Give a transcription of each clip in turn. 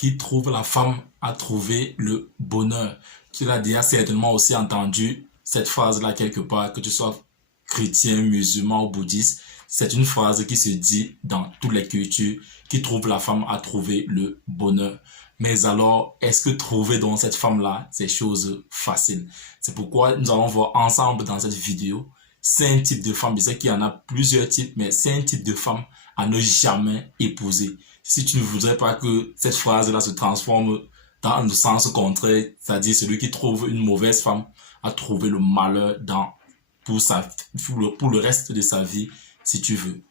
qui trouve la femme à trouver le bonheur. Tu l'as déjà certainement aussi entendu cette phrase-là quelque part, que tu sois chrétien, musulman ou bouddhiste. C'est une phrase qui se dit dans toutes les cultures, qui trouve la femme à trouver le bonheur. Mais alors, est-ce que trouver dans cette femme-là, c'est chose facile? C'est pourquoi nous allons voir ensemble dans cette vidéo 5 types de femmes. Je sais qu'il y en a plusieurs types, mais 5 types de femmes à ne jamais épouser. Si tu ne voudrais pas que cette phrase-là se transforme dans le sens contraire, c'est-à-dire celui qui trouve une mauvaise femme à trouver le malheur pour le reste de sa vie, si tu veux.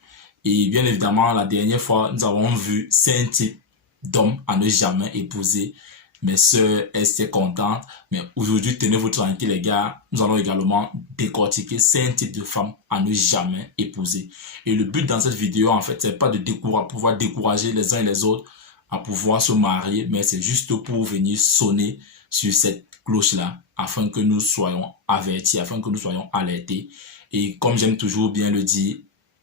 Et bien évidemment, la dernière fois, nous avons vu 5 types d'hommes à ne jamais épouser. Mes sœurs, elles étaient contentes. Mais aujourd'hui, tenez-vous tranquille, les gars. Nous allons également décortiquer 5 types de femmes à ne jamais épouser. Et le but dans cette vidéo, en fait, c'est pas de pouvoir décourager les uns et les autres à pouvoir se marier, mais c'est juste pour venir sonner sur cette cloche-là, afin que nous soyons avertis, afin que nous soyons alertés. Et comme j'aime toujours bien le dire,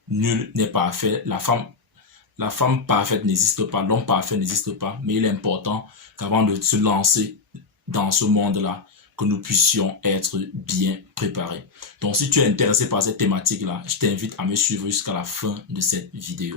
nul n'est parfait. La femme parfaite n'existe pas, l'homme parfait n'existe pas, mais il est important qu'avant de se lancer dans ce monde-là, que nous puissions être bien préparés. Donc, si tu es intéressé par cette thématique-là, je t'invite à me suivre jusqu'à la fin de cette vidéo.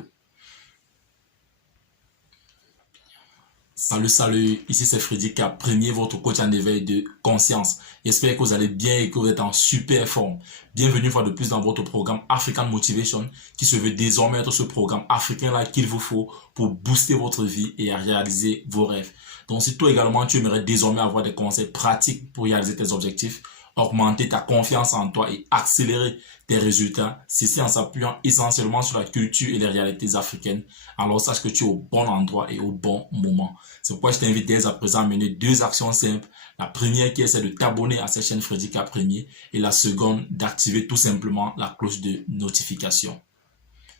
Salut, ici c'est Freddy Cap, premier votre coach en éveil de conscience. J'espère que vous allez bien et que vous êtes en super forme. Bienvenue une fois de plus dans votre programme African Motivation qui se veut désormais être ce programme africain-là qu'il vous faut pour booster votre vie et réaliser vos rêves. Donc si toi également tu aimerais désormais avoir des conseils pratiques pour réaliser tes objectifs, augmenter ta confiance en toi et accélérer tes résultats, c'est en s'appuyant essentiellement sur la culture et les réalités africaines, alors sache que tu es au bon endroit et au bon moment. C'est pourquoi je t'invite dès à présent à mener 2 actions simples. La première qui est celle de t'abonner à cette chaîne Freddy Cap Premier et la seconde d'activer tout simplement la cloche de notification.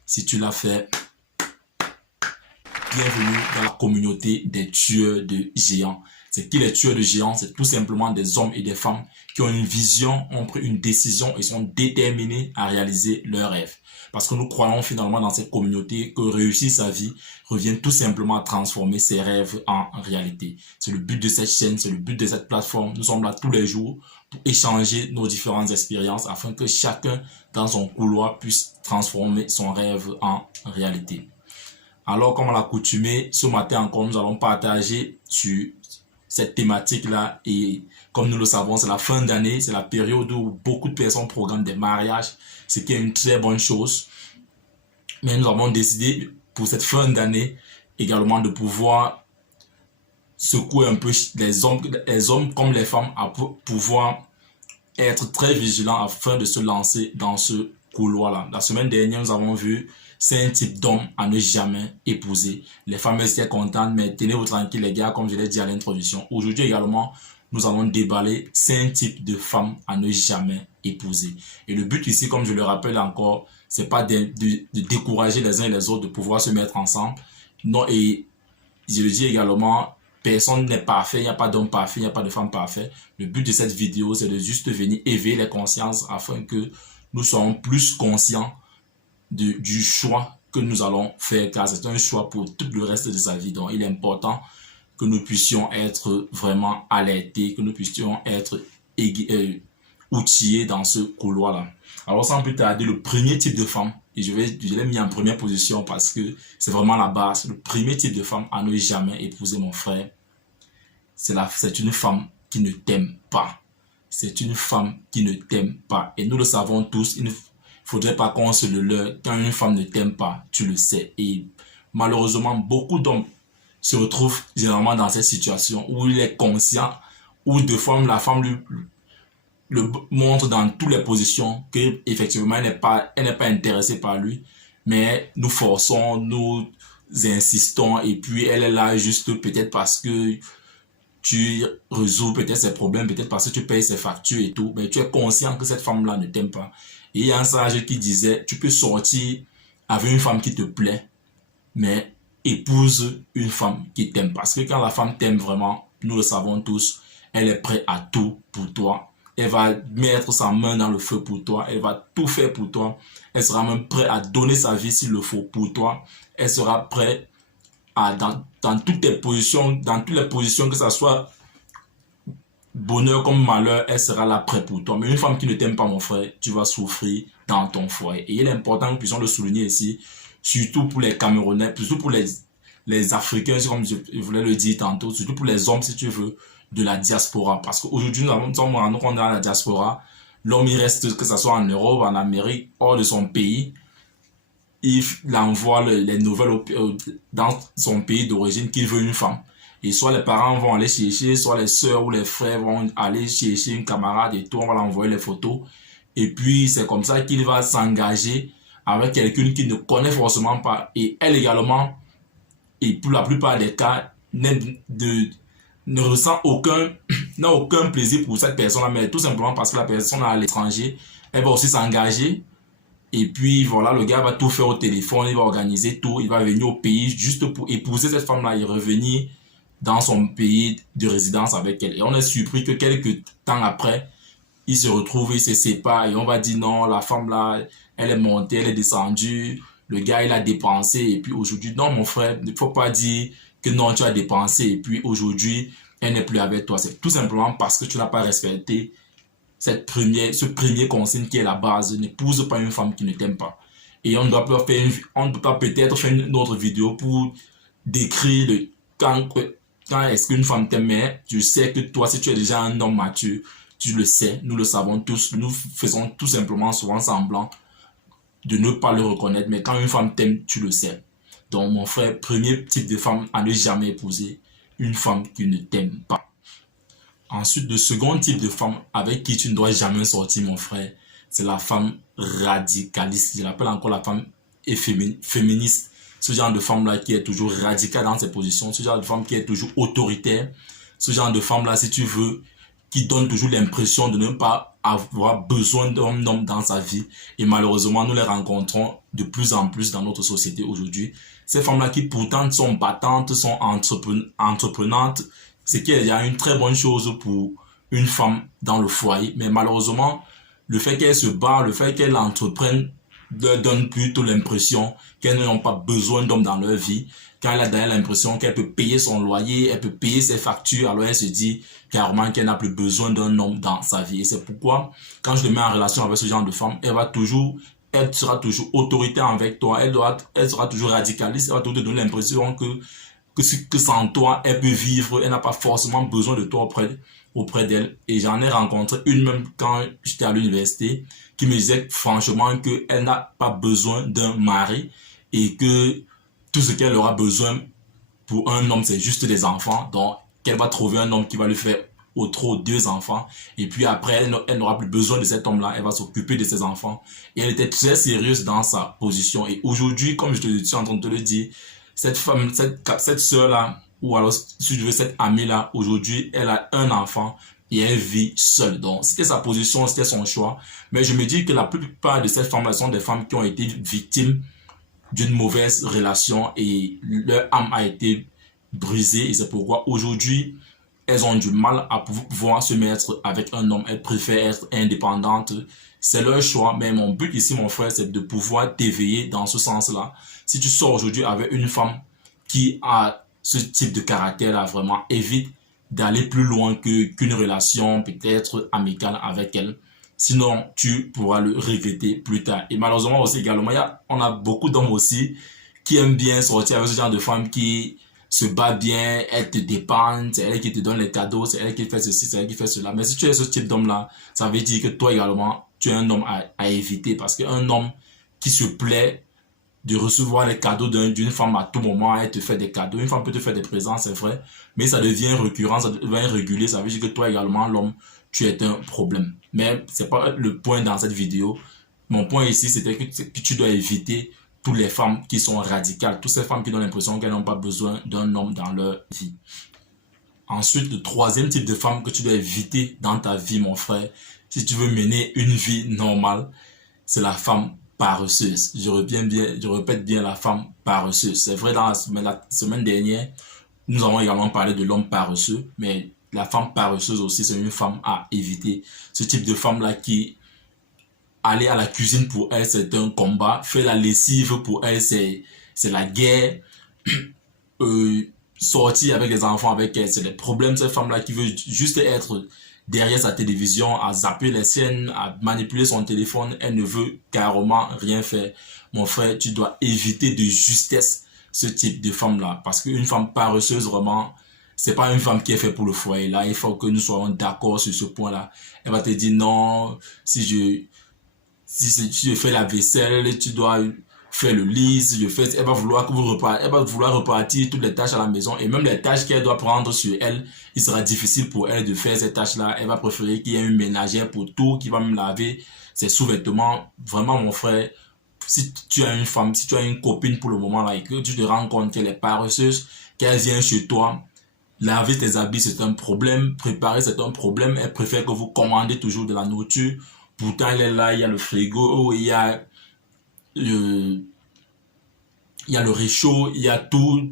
Si tu l'as fait, bienvenue dans la communauté des tueurs de géants. C'est qui les tueurs de géants? C'est tout simplement des hommes et des femmes qui ont une vision, ont pris une décision et sont déterminés à réaliser leurs rêves. Parce que nous croyons finalement dans cette communauté que réussir sa vie revient tout simplement à transformer ses rêves en réalité. C'est le but de cette chaîne, c'est le but de cette plateforme. Nous sommes là tous les jours pour échanger nos différentes expériences afin que chacun dans son couloir puisse transformer son rêve en réalité. Alors, comme à l'accoutumée, ce matin encore, nous allons partager sur cette thématique-là. Et comme nous le savons, c'est la fin d'année, c'est la période où beaucoup de personnes programment des mariages, ce qui est une très bonne chose. Mais nous avons décidé pour cette fin d'année également de pouvoir secouer un peu les hommes comme les femmes à pouvoir être très vigilants afin de se lancer dans ce couloir-là. La semaine dernière, nous avons vu 5 types d'hommes à ne jamais épouser. Les femmes étaient contentes, mais tenez-vous tranquille les gars, comme je l'ai dit à l'introduction. Aujourd'hui également, nous allons déballer 5 types de femmes à ne jamais épouser. Et le but ici, comme je le rappelle encore, c'est pas de décourager les uns et les autres de pouvoir se mettre ensemble. Non, et je le dis également, personne n'est parfait, il n'y a pas d'homme parfait, il n'y a pas de femme parfaite. Le but de cette vidéo, c'est de juste venir éveiller les consciences afin que nous soyons plus conscients du choix que nous allons faire, car c'est un choix pour tout le reste de sa vie. Donc, il est important que nous puissions être vraiment alertés, que nous puissions être outillés dans ce couloir-là. Alors, sans plus tarder, le premier type de femme, et je l'ai mis en première position parce que c'est vraiment la base. Le premier type de femme à ne jamais épouser, mon frère, c'est une femme qui ne t'aime pas. C'est une femme qui ne t'aime pas. Et nous le savons tous, il ne faudrait pas qu'on se le leurre. Quand une femme ne t'aime pas, tu le sais. Et malheureusement, beaucoup d'hommes se retrouvent généralement dans cette situation où il est conscient, où de fois la femme le montre dans toutes les positions qu'effectivement elle n'est pas intéressée par lui, mais nous forçons, nous insistons et puis elle est là juste peut-être parce que tu résous peut-être ses problèmes, peut-être parce que tu payes ses factures et tout, mais tu es conscient que cette femme-là ne t'aime pas. Et il y a un sage qui disait, tu peux sortir avec une femme qui te plaît, mais épouse une femme qui t'aime. Parce que quand la femme t'aime vraiment, nous le savons tous, elle est prête à tout pour toi. Elle va mettre sa main dans le feu pour toi. Elle va tout faire pour toi. Elle sera même prête à donner sa vie s'il le faut pour toi. Elle sera prête dans toutes les positions, que ce soit bonheur comme malheur, elle sera là près pour toi. Mais une femme qui ne t'aime pas, mon frère, tu vas souffrir dans ton foyer. Et il est important que nous puissions le souligner ici, surtout pour les Camerounais, surtout pour les Africains, comme je voulais le dire tantôt, surtout pour les hommes, si tu veux, de la diaspora. Parce qu'aujourd'hui, nous sommes rendus compte dans la diaspora, l'homme, il reste, que ce soit en Europe, en Amérique, hors de son pays, il envoie les nouvelles dans son pays d'origine qu'il veut une femme. Et soit les parents vont aller chercher, soit les soeurs ou les frères vont aller chercher une camarade et tout, on va l'envoyer les photos. Et puis, c'est comme ça qu'il va s'engager avec quelqu'un qu'il ne connaît forcément pas. Et elle également, et pour la plupart des cas, ne ressent n'a aucun plaisir pour cette personne-là, mais tout simplement parce que la personne est à l'étranger, elle va aussi s'engager. Et puis voilà, le gars va tout faire au téléphone, il va organiser tout, il va venir au pays juste pour épouser cette femme-là et revenir dans son pays de résidence avec elle. Et on est surpris que quelques temps après, ils se retrouvent, ils se séparent et on va dire non, la femme-là, elle est montée, elle est descendue, le gars, il a dépensé et puis aujourd'hui, non mon frère, il ne faut pas dire que non, tu as dépensé et puis aujourd'hui, elle n'est plus avec toi. C'est tout simplement parce que tu n'as pas respecté ce premier consigne qui est la base. N'épouse pas une femme qui ne t'aime pas. Et on doit peut-être faire une autre vidéo pour décrire quand est-ce qu'une femme t'aime. Mais je sais que toi, si tu es déjà un homme mature, tu le sais, nous le savons tous, nous faisons tout simplement souvent semblant de ne pas le reconnaître. Mais quand une femme t'aime, tu le sais. Donc mon frère, premier type de femme à ne jamais épouser, une femme qui ne t'aime pas. Ensuite, le second type de femme avec qui tu ne dois jamais sortir, mon frère, c'est la femme radicaliste. Je l'appelle encore la femme féministe. Ce genre de femme-là qui est toujours radicale dans ses positions. Ce genre de femme qui est toujours autoritaire. Ce genre de femme-là, si tu veux, qui donne toujours l'impression de ne pas avoir besoin d'un homme dans sa vie. Et malheureusement, nous les rencontrons de plus en plus dans notre société aujourd'hui. Ces femmes-là qui pourtant sont battantes, sont entreprenantes, ce qui est déjà une très bonne chose pour une femme dans le foyer. Mais malheureusement, le fait qu'elle se bat, le fait qu'elle entreprenne, leur donne plutôt l'impression qu'elles n'ont pas besoin d'hommes dans leur vie. Quand elle a d'ailleurs l'impression qu'elle peut payer son loyer, elle peut payer ses factures, alors elle se dit carrément qu'elle n'a plus besoin d'un homme dans sa vie. Et c'est pourquoi, quand je le mets en relation avec ce genre de femme, elle sera toujours autoritaire avec toi, elle sera toujours radicaliste, elle va toujours te donner l'impression que sans toi, elle peut vivre, elle n'a pas forcément besoin de toi auprès d'elle. Et j'en ai rencontré une même quand j'étais à l'université qui me disait franchement qu'elle n'a pas besoin d'un mari et que tout ce qu'elle aura besoin pour un homme, c'est juste des enfants. Donc, qu'elle va trouver un homme qui va lui faire au trop 2 enfants. Et puis après, elle n'aura plus besoin de cet homme-là. Elle va s'occuper de ses enfants. Et elle était très sérieuse dans sa position. Et aujourd'hui, comme je te suis en train de te le dire, cette femme, cette sœur-là, ou alors, si je veux, cette amie-là, aujourd'hui, elle a un enfant et elle vit seule. Donc, c'était sa position, c'était son choix. Mais je me dis que la plupart de ces femmes-là sont des femmes qui ont été victimes d'une mauvaise relation et leur âme a été brisée. Et c'est pourquoi aujourd'hui, elles ont du mal à pouvoir se mettre avec un homme. Elles préfèrent être indépendantes. C'est leur choix. Mais mon but ici, mon frère, c'est de pouvoir t'éveiller dans ce sens-là. Si tu sors aujourd'hui avec une femme qui a ce type de caractère-là, vraiment, évite d'aller plus loin qu'une relation peut-être amicale avec elle. Sinon, tu pourras le regretter plus tard. Et malheureusement aussi également, on a beaucoup d'hommes aussi qui aiment bien sortir avec ce genre de femme qui se bat bien, elle te dépend, c'est elle qui te donne les cadeaux, c'est elle qui fait ceci, c'est elle qui fait cela. Mais si tu es ce type d'homme-là, ça veut dire que toi également, tu es un homme à éviter. Parce qu'un homme qui se plaît de recevoir les cadeaux d'une femme à tout moment, elle te fait des cadeaux. Une femme peut te faire des présents, c'est vrai, mais ça devient récurrent, ça devient régulier, ça veut dire que toi également, l'homme, tu es un problème. Mais c'est pas le point dans cette vidéo. Mon point ici, c'était que tu dois éviter toutes les femmes qui sont radicales, toutes ces femmes qui ont l'impression qu'elles n'ont pas besoin d'un homme dans leur vie. Ensuite, le troisième type de femme que tu dois éviter dans ta vie, mon frère, si tu veux mener une vie normale, c'est la femme paresseuse. Je répète bien la femme paresseuse. C'est vrai, dans la semaine dernière, nous avons également parlé de l'homme paresseux, mais la femme paresseuse aussi, c'est une femme à éviter. Ce type de femme-là qui, aller à la cuisine pour elle, c'est un combat. Faire la lessive pour elle, c'est la guerre. sortir avec les enfants avec elle. C'est les problèmes de cette femme-là qui veut juste être derrière sa télévision, à zapper les scènes, à manipuler son téléphone. Elle ne veut carrément rien faire. Mon frère, tu dois éviter de justesse ce type de femme-là. Parce qu'une femme paresseuse, vraiment, c'est pas une femme qui est faite pour le foyer. Là, il faut que nous soyons d'accord sur ce point-là. Elle va te dire non, si je fais la vaisselle, tu dois faire le lit, si je fais, elle va vouloir que elle va vouloir repartir toutes les tâches à la maison et même les tâches qu'elle doit prendre sur elle, il sera difficile pour elle de faire ces tâches-là. Elle va préférer qu'il y ait une ménagère pour tout, qui va même laver ses sous-vêtements. Vraiment, mon frère, si tu as une femme, si tu as une copine pour le moment là et que tu te rends compte qu'elle est paresseuse, qu'elle vient chez toi, laver tes habits c'est un problème, préparer c'est un problème, elle préfère que vous commandez toujours de la nourriture. Pourtant, elle est là, il y a le frigo, il y a le, il y a le réchaud, il y a tout,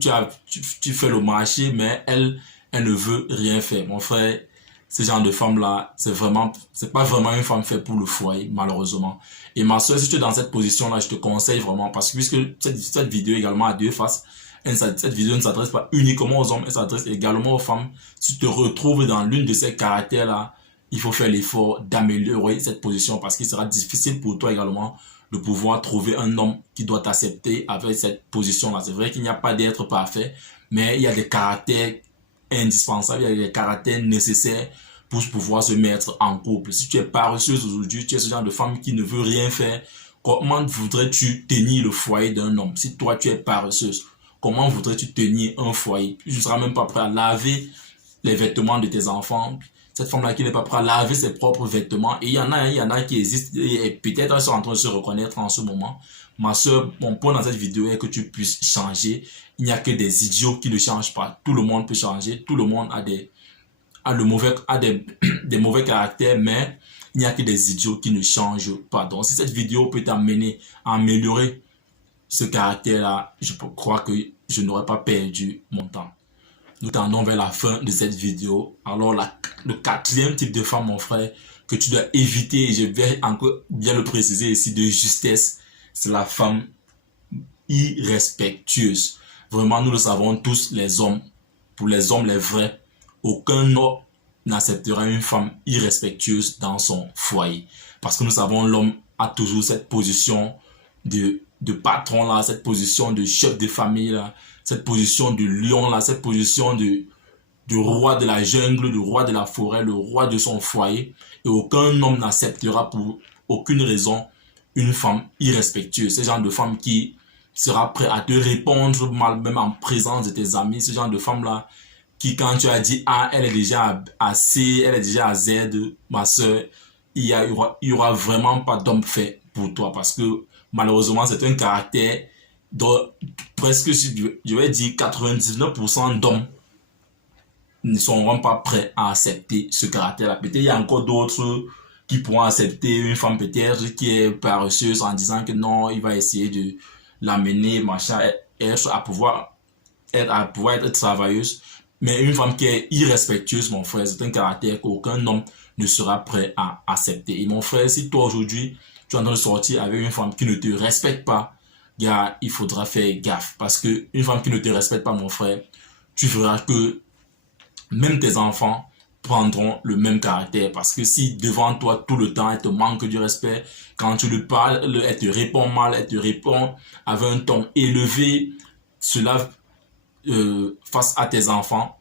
tu fais le marché, mais elle ne veut rien faire. Mon frère, ce genre de femme-là, c'est pas vraiment une femme faite pour le foyer, malheureusement. Et ma soeur, si tu es dans cette position-là, je te conseille vraiment, parce que puisque cette vidéo également a deux faces, cette vidéo ne s'adresse pas uniquement aux hommes, elle s'adresse également aux femmes. Si tu te retrouves dans l'une de ces caractères-là, il faut faire l'effort d'améliorer cette position parce qu'il sera difficile pour toi également de pouvoir trouver un homme qui doit t'accepter avec cette position-là. C'est vrai qu'il n'y a pas d'être parfait, mais il y a des caractères indispensables, il y a des caractères nécessaires pour pouvoir se mettre en couple. Si tu es paresseuse aujourd'hui, tu es ce genre de femme qui ne veut rien faire, comment voudrais-tu tenir le foyer d'un homme? Si toi tu es paresseuse, comment voudrais-tu tenir un foyer? Tu ne seras même pas prêt à laver les vêtements de tes enfants. Cette femme-là qui n'est pas prête à laver ses propres vêtements. Et il y en a qui existent et peut-être elles sont en train de se reconnaître en ce moment. Ma soeur, mon point dans cette vidéo est que tu puisses changer. Il n'y a que des idiots qui ne changent pas. Tout le monde peut changer. Tout le monde a des mauvais caractères, mais il n'y a que des idiots qui ne changent pas. Donc, si cette vidéo peut t'amener à améliorer ce caractère-là, je crois que je n'aurais pas perdu mon temps. Nous tendons vers la fin de cette vidéo. Alors, le quatrième type de femme, mon frère, que tu dois éviter, et je vais encore bien le préciser ici de justesse, c'est la femme irrespectueuse. Vraiment, nous le savons tous, les hommes, pour les hommes, les vrais, aucun homme n'acceptera une femme irrespectueuse dans son foyer. Parce que nous savons, l'homme a toujours cette position de patron là, cette position de chef de famille là, cette position de lion là, cette position de roi de la jungle, de roi de la forêt, le roi de son foyer. Et aucun homme n'acceptera pour aucune raison une femme irrespectueuse. Ce genre de femme qui sera prêt à te répondre mal, même en présence de tes amis. Ce genre de femme là qui, quand tu as dit A, elle est déjà à C, elle est déjà à Z, ma soeur, il y aura vraiment pas d'homme fait pour toi parce que malheureusement, c'est un caractère dont presque, je vais dire, 99% d'hommes ne seront pas prêts à accepter ce caractère-là. Peut-être il y a encore d'autres qui pourront accepter une femme peut-être qui est paresseuse en disant que non, il va essayer de l'amener, machin, à pouvoir être travailleuse. Mais une femme qui est irrespectueuse, mon frère, c'est un caractère qu'aucun homme ne sera prêt à accepter. Et mon frère, si toi aujourd'hui, tu es en train de sortir avec une femme qui ne te respecte pas, gars, il faudra faire gaffe. Parce que une femme qui ne te respecte pas, mon frère, tu verras que même tes enfants prendront le même caractère. Parce que si devant toi, tout le temps, elle te manque du respect, quand tu lui parles, elle te répond mal, elle te répond avec un ton élevé, cela face à tes enfants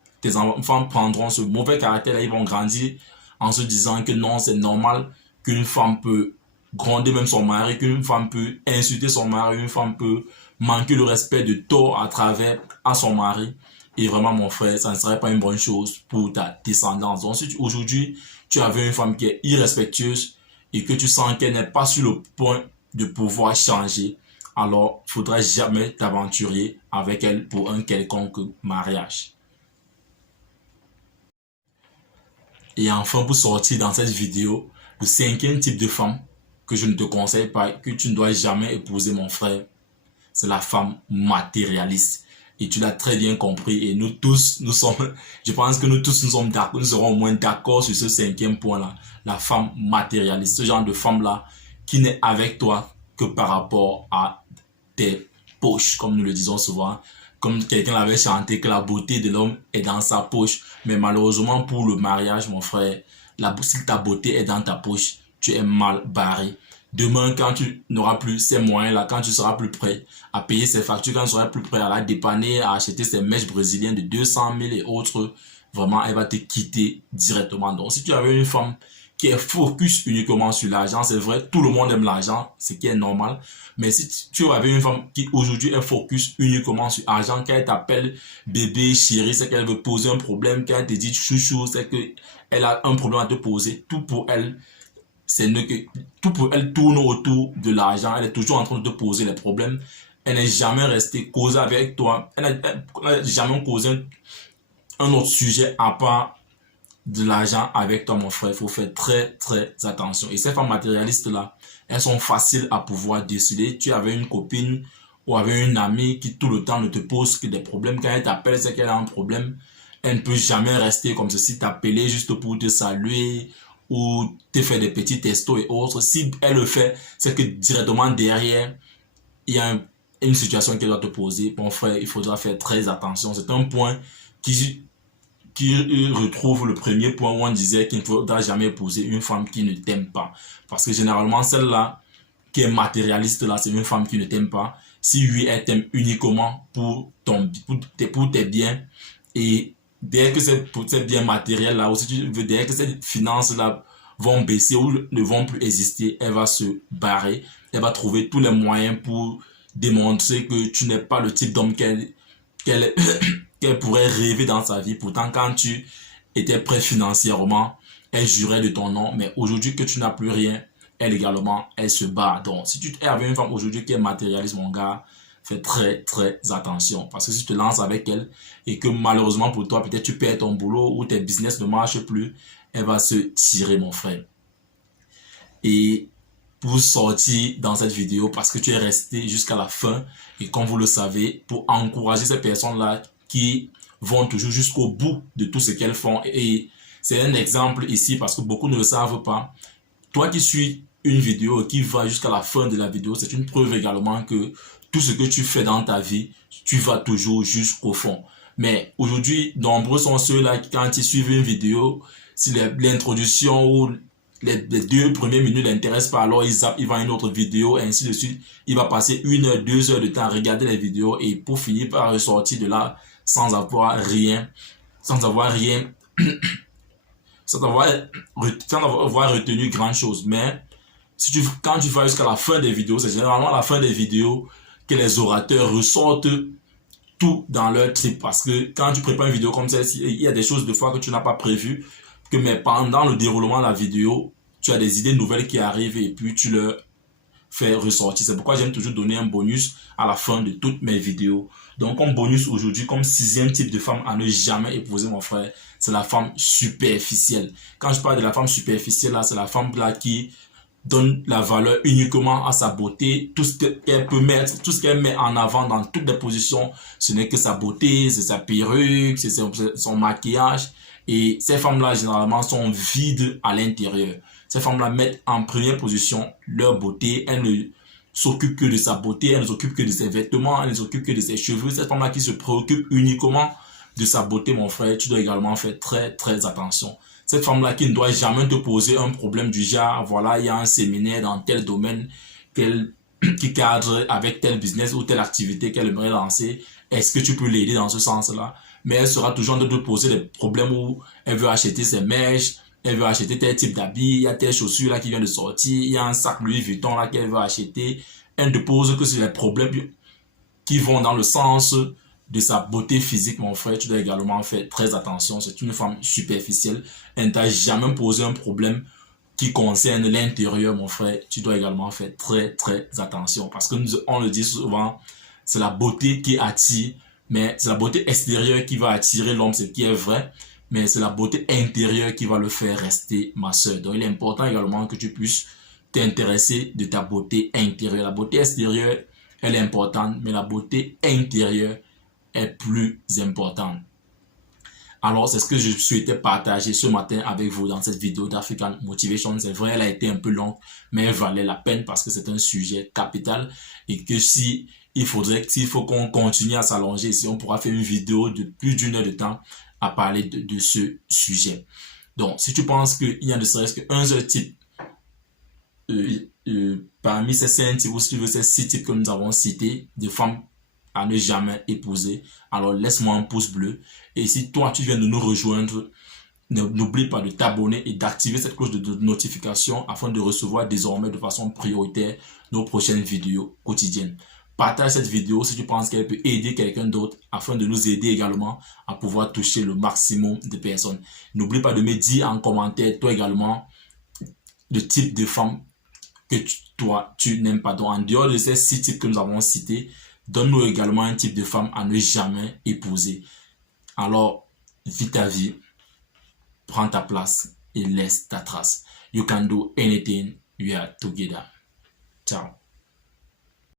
prendront ce mauvais caractère, ils vont grandir en se disant que non, c'est normal qu'une femme peut gronder même son mari, qu'une femme peut insulter son mari, une femme peut manquer le respect de tort à travers à son mari. Et vraiment, mon frère, ça ne serait pas une bonne chose pour ta descendance. Donc, si aujourd'hui, tu avais une femme qui est irrespectueuse et que tu sens qu'elle n'est pas sur le point de pouvoir changer, alors il ne faudra jamais t'aventurer avec elle pour un quelconque mariage. Et enfin, pour sortir dans cette vidéo, le cinquième type de femme que je ne te conseille pas, que tu ne dois jamais épouser, mon frère, c'est la femme matérialiste. Et tu l'as très bien compris. Et nous tous, je pense que nous tous, nous sommes d'accord, nous serons au moins d'accord sur ce cinquième point-là. La femme matérialiste, ce genre de femme-là qui n'est avec toi que par rapport à tes poches, comme nous le disons souvent, comme quelqu'un l'avait chanté, que la beauté de l'homme est dans sa poche. Mais malheureusement pour le mariage, mon frère, si ta beauté est dans ta poche, tu es mal barré. Demain, quand tu n'auras plus ces moyens-là, quand tu seras plus prêt à payer ses factures, quand tu seras plus prêt à la dépanner, à acheter ces mèches brésiliennes de 200 000 et autres, vraiment, elle va te quitter directement. Donc, si tu avais une femme qui est focus uniquement sur l'argent, c'est vrai, tout le monde aime l'argent, ce qui est normal. Mais si tu avais une femme qui aujourd'hui est focus uniquement sur l'argent, qu'elle t'appelle bébé, chérie, c'est qu'elle veut poser un problème, qu'elle te dit chouchou, c'est qu'elle a un problème à te poser, tout pour elle, tout pour elle tourne autour de l'argent. Elle est toujours en train de te poser les problèmes. Elle n'est jamais restée causer avec toi. Elle n'a jamais causé un autre sujet à part de l'argent avec toi, mon frère. Il faut faire très attention. Et ces femmes matérialistes là, elles sont faciles à pouvoir décider. Tu avais une copine ou avais une amie qui tout le temps ne te pose que des problèmes. Quand elle t'appelle, c'est qu'elle a un problème. Elle ne peut jamais rester comme ceci, t'appeler juste pour te saluer ou te faire des petits testos et autres. Si elle le fait, c'est que directement derrière, il y a une situation qu'elle doit te poser. Mon frère, il faudra faire très attention. C'est un point qui retrouve le premier point où on disait qu'il ne faudra jamais épouser une femme qui ne t'aime pas. Parce que généralement, celle-là qui est matérialiste, là, c'est une femme qui ne t'aime pas. Si oui, elle t'aime uniquement pour tes biens, et dès que ces biens matériels là, ou si tu veux, dès que ces finances là vont baisser ou ne vont plus exister, elle va se barrer. Elle va trouver tous les moyens pour démontrer que tu n'es pas le type d'homme qu'elle pourrait rêver dans sa vie. Pourtant, quand tu étais prêt financièrement, elle jurait de ton nom. Mais aujourd'hui que tu n'as plus rien, elle également, elle se barre. Donc, si tu es avec une femme aujourd'hui qui est matérialiste, mon gars, fais très attention. Parce que si tu te lances avec elle et que malheureusement pour toi, peut-être tu perds ton boulot ou tes business ne marchent plus, elle va se tirer, mon frère. Et pour sortir dans cette vidéo, parce que tu es resté jusqu'à la fin, et comme vous le savez, pour encourager ces personnes-là qui vont toujours jusqu'au bout de tout ce qu'elles font. Et c'est un exemple ici parce que beaucoup ne le savent pas. Toi qui suis une vidéo et qui va jusqu'à la fin de la vidéo, c'est une preuve également que tout ce que tu fais dans ta vie, tu vas toujours jusqu'au fond. Mais aujourd'hui, nombreux sont ceux-là qui, quand ils suivent une vidéo, si l'introduction ou les 2 premières minutes ne l'intéressent pas, alors ils zappent, ils vont à une autre vidéo, et ainsi de suite. Il va passer 1 heure, 2 heures de temps à regarder les vidéos et pour finir par ressortir de là sans avoir rien, sans avoir retenu grand chose. Mais si quand tu vas jusqu'à la fin des vidéos, c'est généralement à la fin des vidéos que les orateurs ressortent tout dans leur trip. Parce que quand tu prépares une vidéo comme celle-ci, il y a des choses de fois que tu n'as pas prévues, mais pendant le déroulement de la vidéo, tu as des idées nouvelles qui arrivent et puis tu leur fais ressortir. C'est pourquoi j'aime toujours donner un bonus à la fin de toutes mes vidéos. Donc comme bonus aujourd'hui, comme 6e type de femme à ne jamais épouser, mon frère, c'est la femme superficielle. Quand je parle de la femme superficielle, là, c'est la femme là qui donne la valeur uniquement à sa beauté, tout ce qu'elle peut mettre, tout ce qu'elle met en avant dans toutes les positions, ce n'est que sa beauté, c'est sa perruque, c'est son maquillage. Et ces femmes-là, généralement, sont vides à l'intérieur. Ces femmes-là mettent en première position leur beauté. Elles ne s'occupent que de sa beauté, elles ne s'occupent que de ses vêtements, elles ne s'occupent que de ses cheveux. Cette femme-là qui se préoccupe uniquement de sa beauté, mon frère, tu dois également faire très attention. Cette femme-là qui ne doit jamais te poser un problème du genre, voilà, il y a un séminaire dans tel domaine qui cadre avec tel business ou telle activité qu'elle aimerait lancer. Est-ce que tu peux l'aider dans ce sens-là? Mais elle sera toujours en train de te poser des problèmes où elle veut acheter ses mèches, elle veut acheter tel type d'habits, il y a telle chaussure là qui vient de sortir, il y a un sac Louis Vuitton là qu'elle veut acheter. Elle ne te pose que sur les problèmes qui vont dans le sens de sa beauté physique, mon frère. Tu dois également faire très attention. C'est une femme superficielle. Elle ne t'a jamais posé un problème qui concerne l'intérieur, mon frère. Tu dois également faire très attention. Parce que on le dit souvent, c'est la beauté qui attire, mais c'est la beauté extérieure qui va attirer l'homme, ce qui est vrai. Mais c'est la beauté intérieure qui va le faire rester, ma soeur. Donc il est important également que tu puisses t'intéresser de ta beauté intérieure. La beauté extérieure, elle est importante, mais la beauté intérieure est plus importante. Alors, c'est ce que je souhaitais partager ce matin avec vous dans cette vidéo d'African Motivation. C'est vrai, elle a été un peu longue, mais elle valait la peine parce que c'est un sujet capital et que si s'il faut qu'on continue à s'allonger, si on pourra faire une vidéo de plus d'1 heure de temps à parler de ce sujet. Donc, si tu penses qu'il y a ne serait-ce qu'un seul type parmi ces 5 types, ou si tu veux ces 6 types que nous avons cités, de femmes à ne jamais épouser, alors laisse-moi un pouce bleu. Et si toi, tu viens de nous rejoindre, n'oublie pas de t'abonner et d'activer cette cloche de notification afin de recevoir désormais de façon prioritaire nos prochaines vidéos quotidiennes. Partage cette vidéo si tu penses qu'elle peut aider quelqu'un d'autre afin de nous aider également à pouvoir toucher le maximum de personnes. N'oublie pas de me dire en commentaire, toi également, le type de femme que tu n'aimes pas. Donc, en dehors de ces 6 types que nous avons cités, donne-nous également un type de femme à ne jamais épouser. Alors, vis ta vie, prends ta place et laisse ta trace. You can do anything, we are together. Ciao.